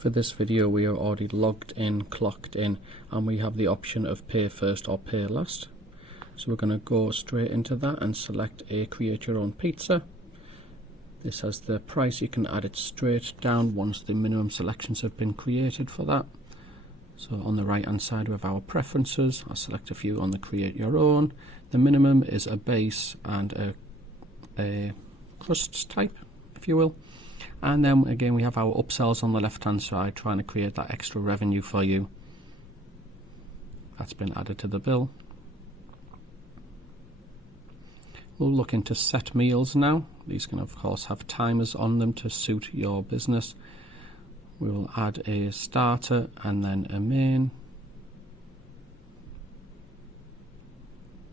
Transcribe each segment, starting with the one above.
For this video we are already logged in, clocked in, and we have the option of pay first or pay last. So we're going to go straight into that and select a create your own pizza. This has the price. You can add it straight down once the minimum selections have been created for that. So on the right hand side we have our preferences. I'll select a few on the create your own. The minimum is a base and a crust type, if you will. And then again we have our upsells on the left hand side, trying to create that extra revenue for you. That's been added to the bill. We'll look into set meals now. These can of course have timers on them to suit your business. We will add a starter and then a main.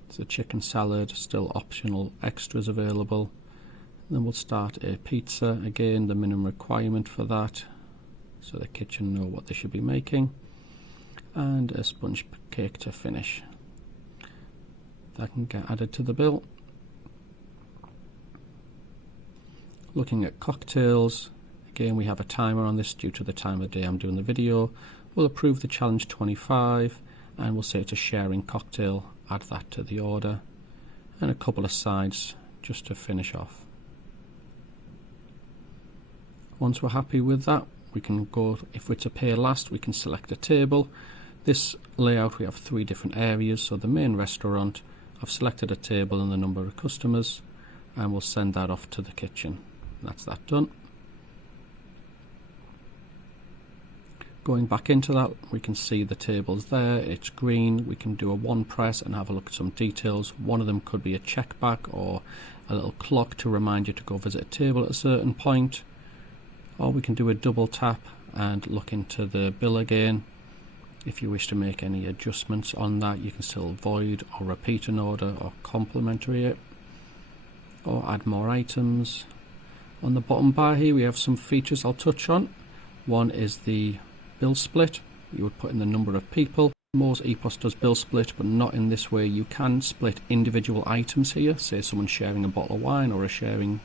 It's a chicken salad, still optional extras available. Then we'll start a pizza, again the minimum requirement for that, so the kitchen know what they should be making, and a sponge cake to finish. That can get added to the bill. Looking at cocktails, again we have a timer on this due to the time of the day I'm doing the video. We'll approve the challenge 25 and we'll say it's a sharing cocktail, add that to the order, and a couple of sides just to finish off. Once we're happy with that, we can go, if we're to pay last, we can select a table. This layout we have 3 different areas, so the main restaurant, I've selected a table and the number of customers, and we'll send that off to the kitchen. That's that done. Going back into that, we can see the tables there, it's green. We can do a one press and have a look at some details. One of them could be a check back or a little clock to remind you to go visit a table at a certain point. Or we can do a double tap and look into the bill again. If you wish to make any adjustments on that, you can still void or repeat an order or complimentary it, or add more items. On the bottom bar here we have some features I'll touch on. One is the bill split. You would put in the number of people. Most EPoS does bill split, but not in this way. You can split individual items here, say someone's sharing a bottle of wine or a sharing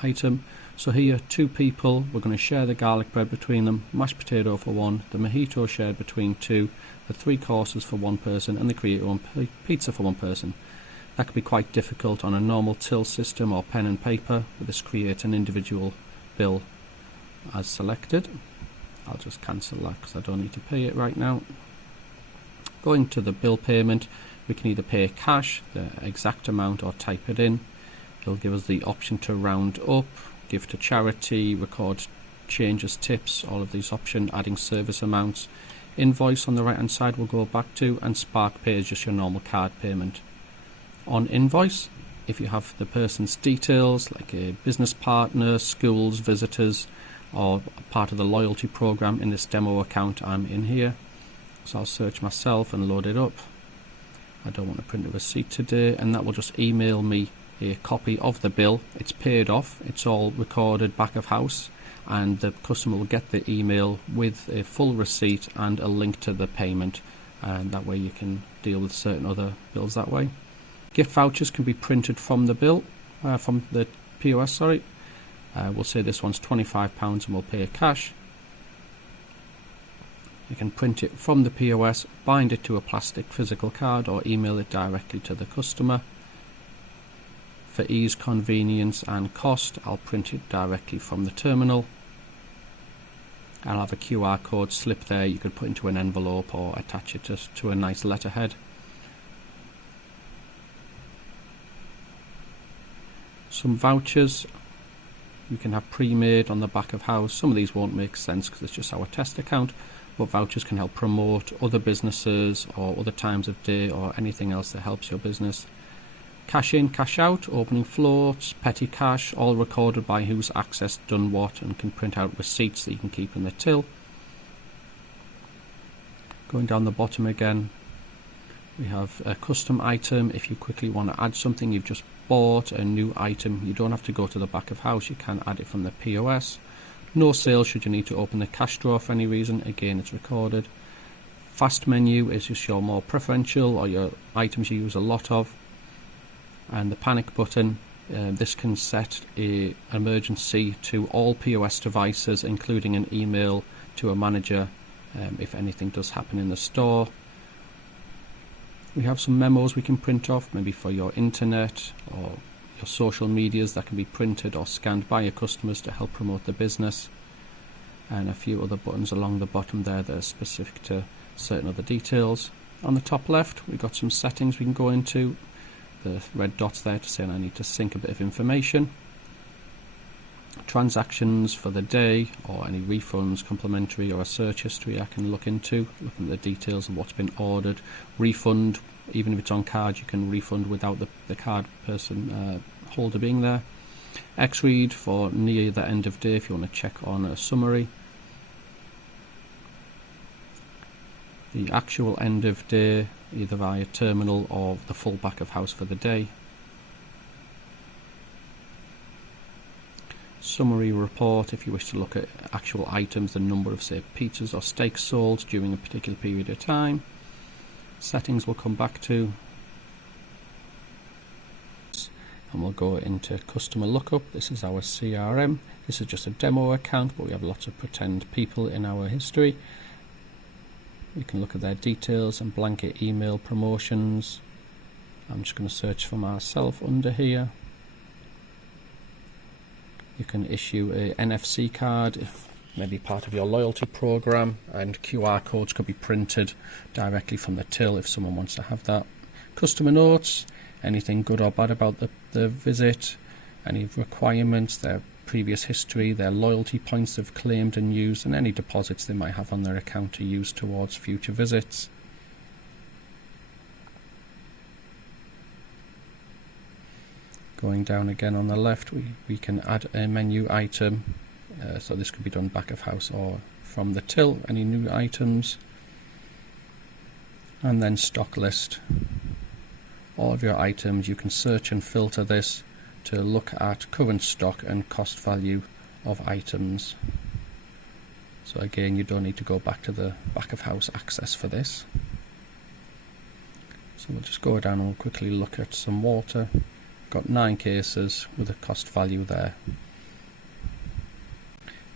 item. So here 2 people, we're going to share the garlic bread between them, mashed potato for 1, the mojito shared between 2, the 3 courses for 1 person, and the create your own pizza for 1 person. That could be quite difficult on a normal till system or pen and paper. With this create an individual bill as selected. I'll just cancel that because I don't need to pay it right now. Going to the bill payment, we can either pay cash, the exact amount, or type it in. It'll give us the option to round up, give to charity, record changes, tips, all of these options, adding service amounts. Invoice on the right hand side we'll go back to, and Spark Pay is just your normal card payment. On invoice, if you have the person's details like a business partner, schools, visitors, or part of the loyalty program, in this demo account I'm in here, so I'll search myself and load it up. I don't want to print a receipt today, and that will just email me a copy of the bill. It's paid off, it's all recorded back of house, and the customer will get the email with a full receipt and a link to the payment, and that way you can deal with certain other bills that way. Gift vouchers can be printed from the bill, from the POS, sorry. We'll say this one's £25 and we'll pay cash. You can print it from the POS, bind it to a plastic physical card, or email it directly to the customer. For ease, convenience and cost, I'll print it directly from the terminal. I'll have a QR code slip there you could put into an envelope or attach it to a nice letterhead. Some vouchers you can have pre-made on the back of house. Some of these won't make sense because it's just our test account, but vouchers can help promote other businesses or other times of day or anything else that helps your business. Cash in, cash out, opening floats, petty cash, all recorded by who's accessed done what, and can print out receipts that you can keep in the till. Going down the bottom again, we have a custom item. If you quickly want to add something, you've just bought a new item, you don't have to go to the back of house, you can add it from the POS. No sales should you need to open the cash drawer for any reason, again it's recorded. Fast menu is just your more preferential or your items you use a lot of. And the panic button This can set an emergency to all POS devices, including an email to a manager if anything does happen in the store. We have some memos we can print off, maybe for your internet or your social medias, that can be printed or scanned by your customers to help promote the business. And a few other buttons along the bottom there that are specific to certain other details. On the top left, we've got some settings we can go into. The red dots there to say I need to sync a bit of information. Transactions for the day, or any refunds, complimentary, or a search history I can look into, looking at the details of what's been ordered. Refund, even if it's on card, you can refund without the card person holder being there. X-read for near the end of day if you want to check on a summary. The actual end of day, either via terminal or the full back of house for the day. Summary report if you wish to look at actual items, the number of, say, pizzas or steaks sold during a particular period of time. Settings we'll come back to. And we'll go into customer lookup. This is our CRM. This is just a demo account, but we have lots of pretend people in our history. You can look at their details and blanket email promotions. I'm just going to search for myself under here. You can issue a NFC card, maybe part of your loyalty program, and QR codes could be printed directly from the till if someone wants to have that. Customer notes, anything good or bad about the visit, any requirements, their previous history, their loyalty points they've claimed and used, and any deposits they might have on their account to use towards future visits. Going down again on the left, we can add a menu item, so this could be done back of house or from the till, any new items. And then stock list. All of your items, you can search and filter this to look at current stock and cost value of items. So again, you don't need to go back to the back of house access for this. So we'll just go down and we'll quickly look at some water. Got 9 cases with a cost value there.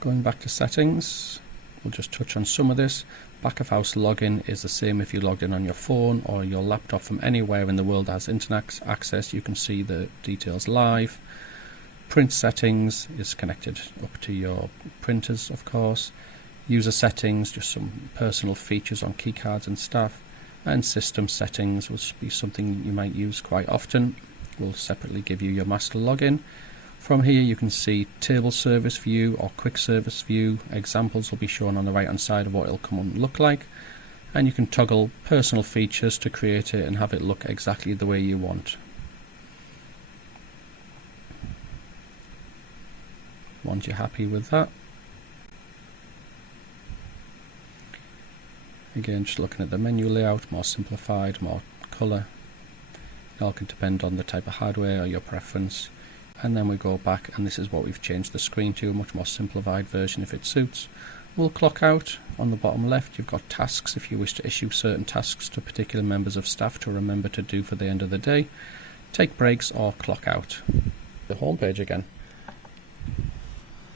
Going back to settings, we'll just touch on some of this. Back of house login is the same if you logged in on your phone or your laptop from anywhere in the world that has internet access. You can see the details live. Print settings is connected up to your printers, of course. User settings, just some personal features on keycards and stuff. And system settings will be something you might use quite often. We'll separately give you your master login. From here you can see table service view or quick service view. Examples will be shown on the right hand side of what it'll come and look like, and you can toggle personal features to create it and have it look exactly the way you want. Once you're happy with that, again just looking at the menu layout, more simplified, more colour. It all can depend on the type of hardware or your preference. And then we go back, and this is what we've changed the screen to, a much more simplified version if it suits. We'll clock out. On the bottom left you've got tasks if you wish to issue certain tasks to particular members of staff to remember to do for the end of the day. Take breaks or clock out. The home page again.